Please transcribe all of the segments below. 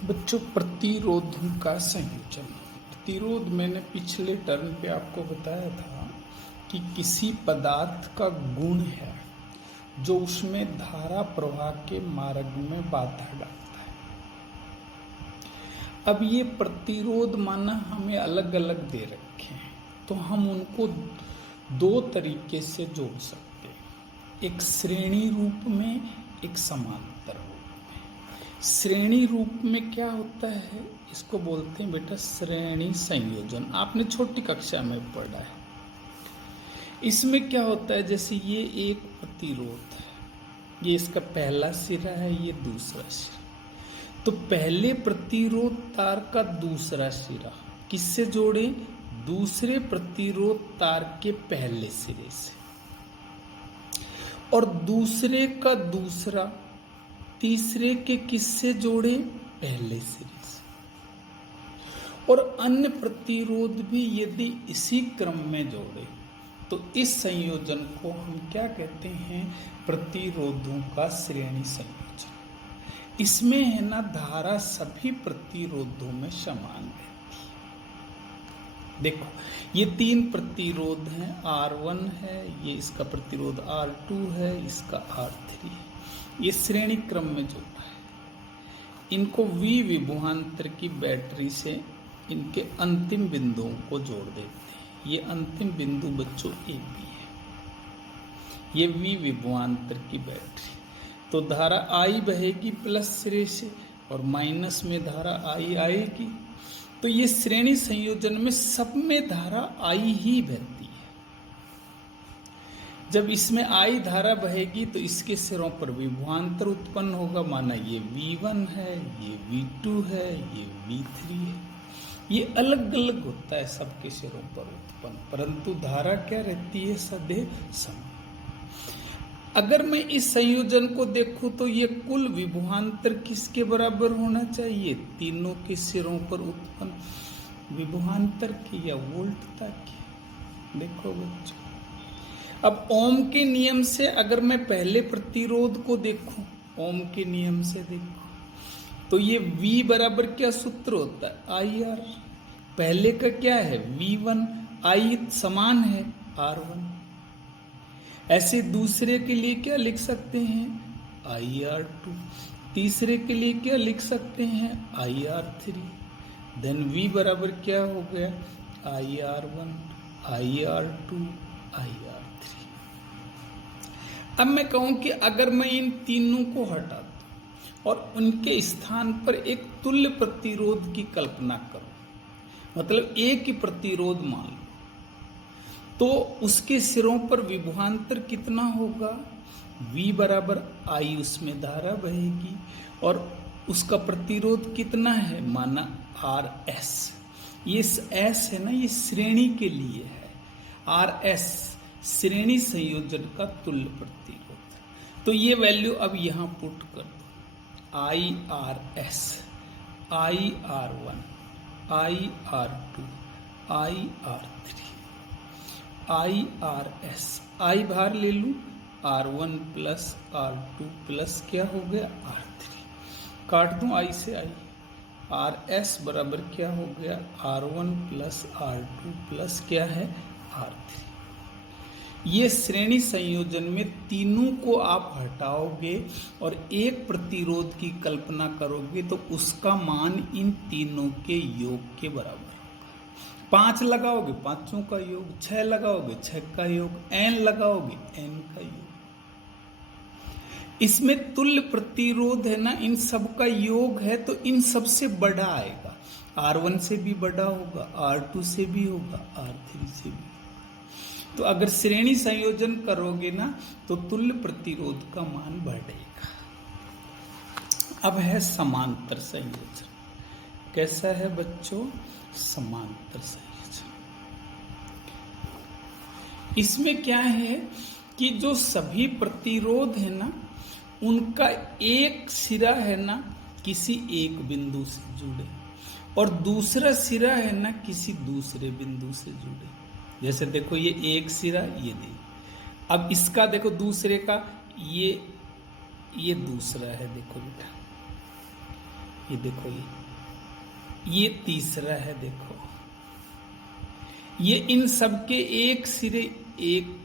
बच्चों, प्रतिरोधों का संयोजन। प्रतिरोध मैंने पिछले टर्म पे आपको बताया था कि किसी पदार्थ का गुण है जो उसमें धारा प्रवाह के मार्ग में बाधा डालता है। अब ये प्रतिरोध माना हमें अलग अलग दे रखे हैं, तो हम उनको दो तरीके से जोड़ सकते हैं, एक श्रेणी रूप में, एक समांतर रूप में। श्रेणी रूप में क्या होता है, इसको बोलते हैं बेटा श्रेणी संयोजन। आपने छोटी कक्षा में पढ़ा है। इसमें क्या होता है, जैसे ये एक प्रतिरोध है, ये इसका पहला सिरा है, ये दूसरा सिरा। तो पहले प्रतिरोध तार का दूसरा सिरा किससे जोड़े? दूसरे प्रतिरोध तार के पहले सिरे से। और दूसरे का दूसरा तीसरे के किससे जोड़े? पहले सिरे से। और अन्य प्रतिरोध भी यदि इसी क्रम में जोड़े तो इस संयोजन को हम क्या कहते हैं? प्रतिरोधों का श्रेणी संयोजन। इसमें है ना, धारा सभी प्रतिरोधों में समान रहती है। देखो, ये तीन प्रतिरोध हैं, R1 है, ये इसका प्रतिरोध R2 है, इसका R3 है। ये श्रेणी क्रम में जोड़ा है। इनको V विभवांतर की बैटरी से इनके अंतिम बिंदुओं को जोड़ देते हैं। ये अंतिम बिंदु बच्चों AB है। ये V विभवांतर की बैटरी, तो धारा I बहेगी प्लस सिरे से और माइनस में धारा I आएगी। तो ये श्रेणी संयोजन में सब में धारा I ही बहती है। जब इसमें I धारा बहेगी तो इसके सिरों पर विभवांतर उत्पन्न होगा, माना ये V1 है, ये V2 है, ये V3 है। ये अलग अलग होता है सबके सिरों पर उत्पन्न, परंतु धारा क्या रहती है? सदैव समान। अगर मैं इस संयोजन को देखूं तो ये कुल विभवांतर किसके बराबर होना चाहिए? तीनों के सिरों पर उत्पन्न विभवांतर की या वोल्टता की। देखो बच्चों, अब ओम के नियम से अगर मैं पहले प्रतिरोध को देखूं, ओम के नियम से देखो तो ये V बराबर क्या सूत्र होता है? IR। पहले का क्या है? V1। I समान है R1। ऐसे दूसरे के लिए क्या लिख सकते हैं? IR2। तीसरे के लिए क्या लिख सकते हैं? IR3। देन V बराबर क्या हो गया? IR1, IR2, IR3। अब मैं कहूं कि अगर मैं इन तीनों को हटा दूं और उनके स्थान पर एक तुल्य प्रतिरोध की कल्पना करूं, मतलब एक ही प्रतिरोध मान लो, तो उसके सिरों पर विभवांतर कितना होगा? V बराबर I, उसमें धारा बहेगी, और उसका प्रतिरोध कितना है? माना RS। ये S है ना, ये श्रेणी के लिए है। RS श्रेणी संयोजन का तुल्य प्रतिरोध। तो ये वैल्यू अब यहां पुट कर दो। IRS, IR1, IR2, IR3, IRS। I बाहर ले लूं, R1 प्लस R2 प्लस क्या हो गया? R3। काट दूं I से I। RS बराबर क्या हो गया? R1 प्लस R2 प्लस क्या है? R3। ये श्रेणी संयोजन में तीनों को आप हटाओगे और एक प्रतिरोध की कल्पना करोगे तो उसका मान इन तीनों के योग के बराबर। 5 लगाओगे, पांचों का योग। 6 लगाओगे, 6 का योग। n लगाओगे, n का योग। इसमें तुल्य प्रतिरोध है ना, इन सब का योग है, तो इन सबसे बड़ा आएगा। R1 से भी बड़ा होगा, R2 से भी होगा, R3 से भी। तो अगर श्रेणी संयोजन करोगे ना तो तुल्य प्रतिरोध का मान बढ़ेगा। अब है समांतर संयोजन। कैसा है बच्चों? समांतर संयोजन। इसमें क्या है कि जो सभी प्रतिरोध है ना, उनका एक सिरा है ना किसी एक बिंदु से जुड़े और दूसरा सिरा है ना किसी दूसरे बिंदु से जुड़े। जैसे देखो, ये एक सिरा, ये दे। अब इसका देखो दूसरे का, ये दूसरा है। देखो बेटा, ये देखो, ये तीसरा है, देखो ये इन सब के एक सिरे एक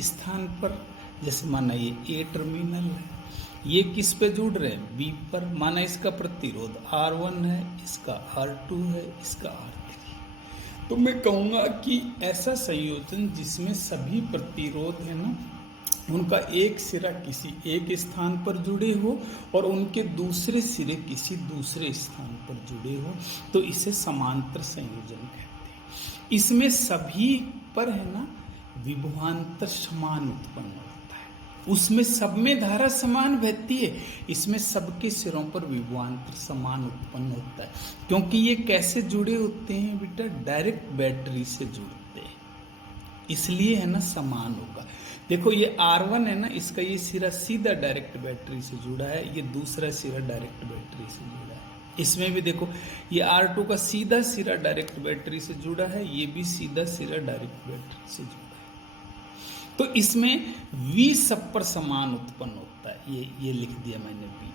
स्थान पर, जैसे माना ये ए टर्मिनल है, ये किस पे जुड़ रहे हैं, बी पर। माना इसका प्रतिरोध R1 है, इसका R2 है, इसका R3। तो मैं कहूँगा कि ऐसा संयोजन जिसमें सभी प्रतिरोध है ना, उनका एक सिरा किसी एक स्थान पर जुड़े हो और उनके दूसरे सिरे किसी दूसरे स्थान पर जुड़े हो, तो इसे समांतर संयोजन कहते हैं। इसमें सभी पर है ना विभवांतर समान उत्पन्न होता है, उसमें सब में धारा समान बहती है, इसमें सबके सिरों पर विभवांतर समान उत्पन्न होता है। क्योंकि ये कैसे जुड़े होते हैं बेटा, डायरेक्ट बैटरी से जुड़ते हैं, इसलिए है ना समान होगा। देखो ये R1 है ना, इसका ये सिरा सीधा डायरेक्ट बैटरी से जुड़ा है, ये दूसरा सिरा डायरेक्ट बैटरी से जुड़ा है। इसमें भी देखो ये R2 का सीधा सिरा डायरेक्ट बैटरी से जुड़ा है, ये भी सीधा सिरा डायरेक्ट बैटरी से जुड़ा है। तो इसमें V सब पर समान उत्पन्न होता है, ये लिख दिया मैंने V,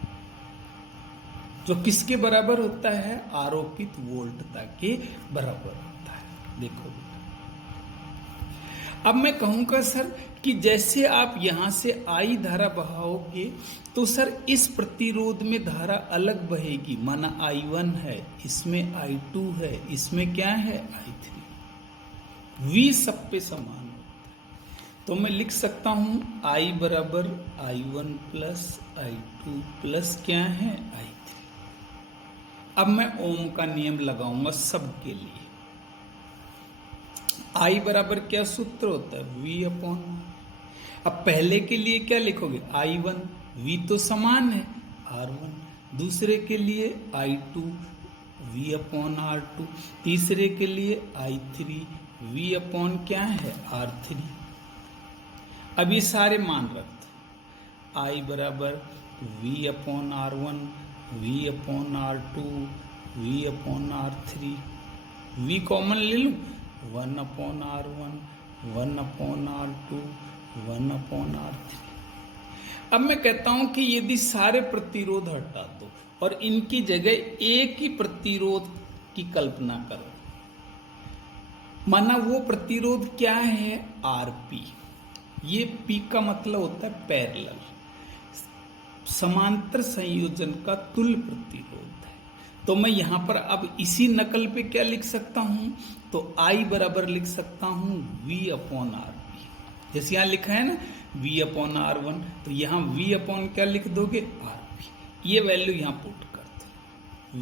जो किसके बराबर होता है, आरोपित वोल्टता के बराबर होता है। देखो अब मैं कहूँगा सर कि जैसे आप यहाँ से I धारा बहाओगे तो सर इस प्रतिरोध में धारा अलग बहेगी। माना I1 है, इसमें I2 है, इसमें क्या है I3। V सब पे समान होता है, तो मैं लिख सकता हूँ I बराबर I1 प्लस I2 प्लस क्या है I3। अब मैं ओम का नियम लगाऊंगा सबके लिए। I बराबर क्या सूत्र होता है, V अपॉन। अब पहले के लिए क्या लिखोगे, I1, V तो समान है R1। दूसरे के लिए I2, V अपॉन R2। तीसरे के लिए I3, V अपॉन क्या है R3। अब ये सारे मान रखते, I बराबर V upon R1, V upon R2, V upon R3। V common ले लूँ, 1 upon R1, 1 upon R2, 1 upon R3। अब मैं कहता हूं कि यदि सारे प्रतिरोध हटा दो और इनकी जगह एक ही प्रतिरोध की कल्पना करो। माना वो प्रतिरोध क्या है, RP। ये P का मतलब होता है पैरेलल, समांतर संयोजन का तुल्य प्रतिरोध है। तो मैं यहां पर अब इसी नकल पे क्या लिख सकता हूं, तो I बराबर लिख सकता हूं V अपॉन RP। जैसे यहाँ लिखा है ना V अपॉन R1, तो यहाँ V अपॉन क्या लिख दोगे, RP। ये वैल्यू यहाँ पुट कर दो,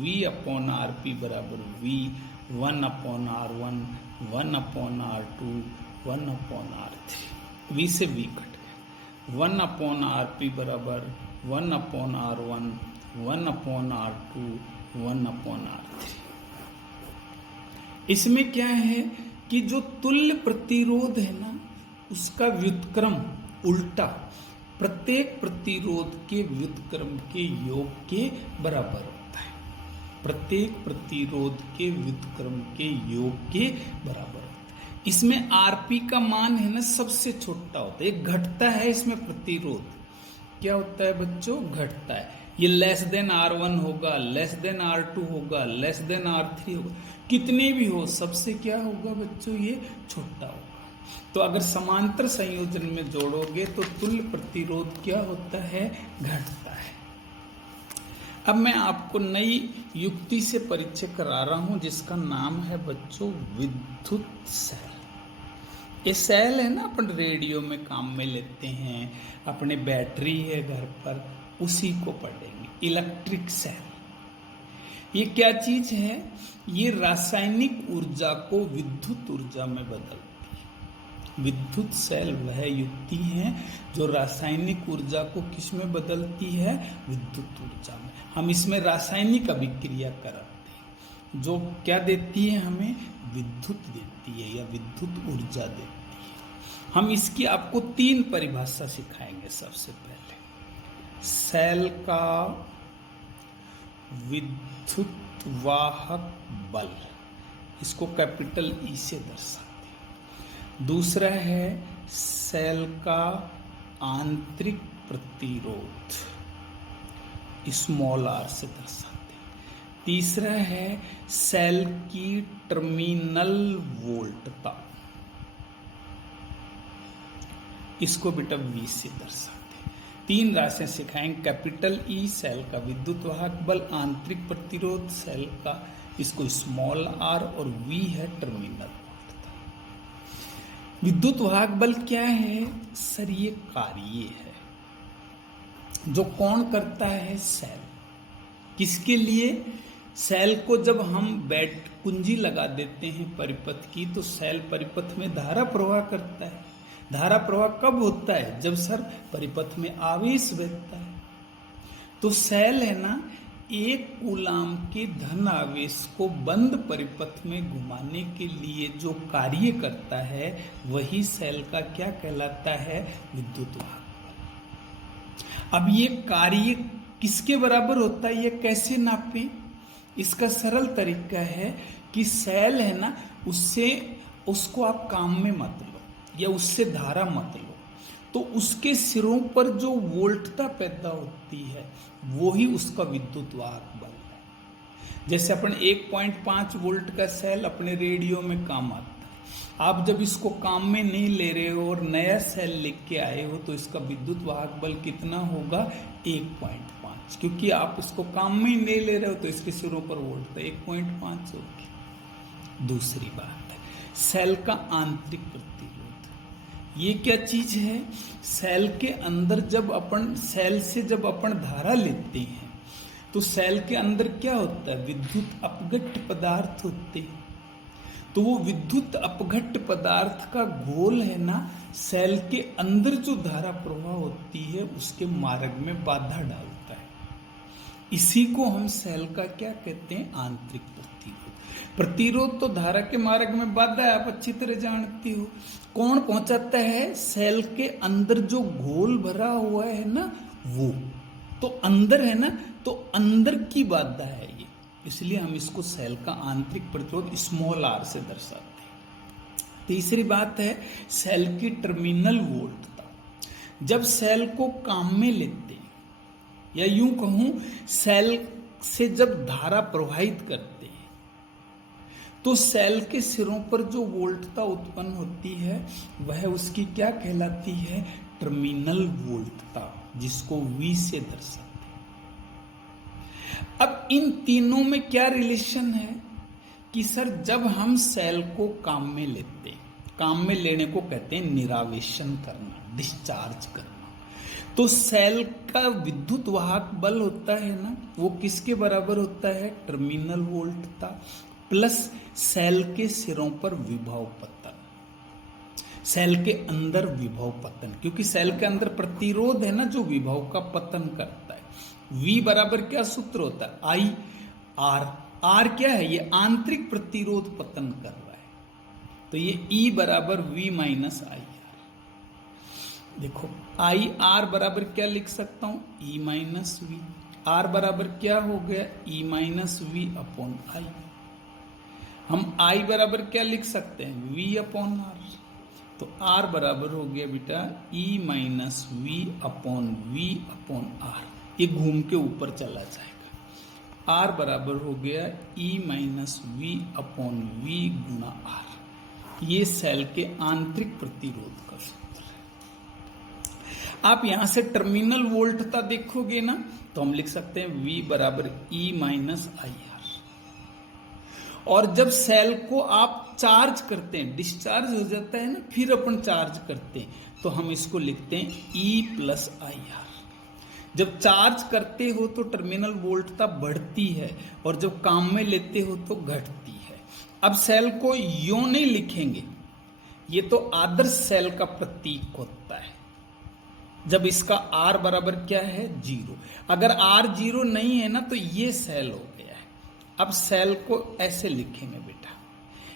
V अपॉन RP बराबर V 1 upon R1, 1 upon R2, 1 upon R3। V से V कट गया। 1 अपॉन RP बराबर 1 upon R1, 1 upon R2, 1 upon R3। इसमें क्या है कि जो तुल्य प्रतिरोध है ना, उसका व्युत्क्रम उल्टा प्रत्येक प्रतिरोध के व्युत्क्रम के योग के बराबर होता है। प्रत्येक प्रतिरोध के व्युत्क्रम के योग के बराबर होता है। इसमें RP का मान है ना सबसे छोटा होता है, एक घटता है इसमें प्रतिरोध। क्या होता है बच्चों, घटता है। ये लेस देन R1 होगा, लेस देन R2 होगा, लेस देन R3 होगा, कितने भी हो सबसे क्या होगा बच्चों, ये छोटा होगा। तो अगर समांतर संयोजन में जोड़ोगे तो तुल्य प्रतिरोध क्या होता है, घटता है। अब मैं आपको नई युक्ति से परिचय करा रहा हूं जिसका नाम है बच्चों विद्युत सेल। ये सेल है ना, अपन रेडियो में काम में लेते हैं, अपने बैटरी है घर पर, उसी को पढ़ेंगे, इलेक्ट्रिक सेल। ये क्या चीज है, ये रासायनिक ऊर्जा को विद्युत ऊर्जा में बदलती है। विद्युत सेल वह युक्ति है जो रासायनिक ऊर्जा को किस में बदलती है, विद्युत ऊर्जा में। हम इसमें रासायनिक अभिक्रिया कराते हैं जो क्या देती है, हमें विद्युत देती है या विद्युत ऊर्जा देती है। हम इसकी आपको 3 परिभाषा सिखाएंगे। सबसे पहले सेल का विद्युत वाहक बल, इसको कैपिटल E से दर्शाते हैं। दूसरा है सेल का आंतरिक प्रतिरोध, स्मॉल आर से दर्शाते हैं। तीसरा है सेल की टर्मिनल वोल्टता, इसको बेटा V से दर्शाते हैं। 3 राशियां सिखाएंगे। कैपिटल E सेल का विद्युत वाहक बल, आंतरिक प्रतिरोध सेल का, इसको स्मॉल r, और V है टर्मिनल वोल्टता। विद्युत वाहक बल क्या है सर? ये कार्य है जो कौन करता है? सेल। किसके लिए? सेल को जब हम बैट कुंजी लगा देते हैं परिपथ की, तो सेल परिपथ में धारा प्रवाह करता है। धारा प्रवाह कब होता है? जब सर परिपथ में आवेश बहता है। तो सेल है ना, 1 कूलाम के धन आवेश को बंद परिपथ में घुमाने के लिए जो कार्य करता है, वही सेल का क्या कहलाता है? विद्युत वाहक बल। अब ये कार्य किसके बराबर होता है, ये कैसे नापें? इसका सरल तरीका है कि सेल है ना, उसको आप काम में मत लो या उससे धारा मत लो, तो उसके सिरों पर जो वोल्टता पैदा होती है वो ही उसका विद्युत वाहक बल है। जैसे अपन 1.5 वोल्ट का सेल अपने रेडियो में काम आता है, आप जब इसको काम में नहीं ले रहे हो और नया सेल लेके आए हो, तो इसका विद्युत वाहक बल कितना होगा? 1.5, क्योंकि आप इसको काम में ही नहीं ले रहे हो, तो इसके सिरों पर वोल्टता 1.5 होगी। दूसरी बात है सेल का आंतरिक प्रतिरोध। ये क्या चीज है? सेल के अंदर सेल से जब अपन धारा लेते हैं, तो सेल के अंदर क्या होता है? विद्युत अपघट्य पदार्थ होते हैं। तो वो विद्युत अपघट्य पदार्थ का घोल है ना, सेल के अंदर जो धारा प्रवाह होती है उसके मार्ग में बाधा डालता है। इसी को हम सेल का क्या कहते हैं? आंतरिक प्रतिरोध। प्रतिरोध तो धारा के मार्ग में बाधा है, आप अच्छी तरह जानती हो। कौन पहुंचाता है? सेल के अंदर जो घोल भरा हुआ है ना, वो तो अंदर है ना, तो अंदर की बाधा है ये, इसलिए हम इसको सेल का आंतरिक प्रतिरोध स्मॉल r से दर्शाते हैं। तीसरी बात है सेल की टर्मिनल वोल्टता। जब सेल को काम में लेते हैं, या यूं कहूं सेल से जब धारा प्रवाहित करते हैं, तो सेल के सिरों पर जो वोल्टता उत्पन्न होती है वह उसकी क्या कहलाती है? टर्मिनल वोल्टता, जिसको V से दर्शाते हैं। अब इन तीनों में क्या रिलेशन है कि सर जब हम सेल को काम में लेते हैं, काम में लेने को कहते हैं निरावेशन करना, डिस्चार्ज करना, तो सेल का विद्युत वाहक बल होता है ना, वो किसके बराबर होता है? टर्मिनल वोल्टता प्लस सेल के सिरों पर विभव पतन, सेल के अंदर विभव पतन, क्योंकि सेल के अंदर प्रतिरोध है ना जो विभव का पतन करता है। V बराबर क्या सूत्र होता है? I R। R क्या है? ये आंतरिक प्रतिरोध पतन कर रहा है, तो ये E बराबर V माइनस I R। देखो I R बराबर क्या लिख सकता हूं? E minus V। R बराबर क्या हो गया? E minus V upon I। हम I बराबर क्या लिख सकते हैं? V upon R। तो R बराबर हो गया बेटा E minus V upon R। ये घूम के ऊपर चला जाएगा। R बराबर हो गया E minus V upon V गुणा R। ये सेल के आंतरिक प्रतिरोध का सूत्र है। आप यहां से टर्मिनल वोल्टता देखोगे ना, तो हम लिख सकते हैं V बराबर E माइनस I R। और जब सेल को आप चार्ज करते हैं, डिस्चार्ज हो जाता है ना, फिर अपन चार्ज करते हैं, तो हम इसको लिखते हैं E प्लस आई आर। जब चार्ज करते हो तो टर्मिनल वोल्टता बढ़ती है, और जब काम में लेते हो तो घटती है। अब सेल को यूं नहीं लिखेंगे, ये तो आदर्श सेल का प्रतीक होता है। जब इसका R बराबर क्या है? 0। अगर R 0 नहीं है ना, तो ये सेल हो गया है। अब सेल को ऐसे लिखेंगे बेटा,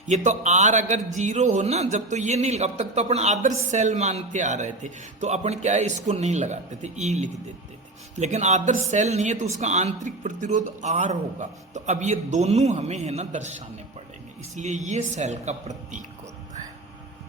ये तो R अगर 0 हो ना, जब तो ये नहीं, अब तक तो अपन आदर्श सेल मानते आ रहे थे, तो अपन क्या है, इसको नहीं लगाते थे, E लिख देते थे। लेकिन आदर्श सेल नहीं है तो उसका आंतरिक प्रतिरोध R होगा, तो अब ये दोनों हमें है ना दर्शाने पड़ेंगे, इसलिए ये सेल का प्रतीक होता है।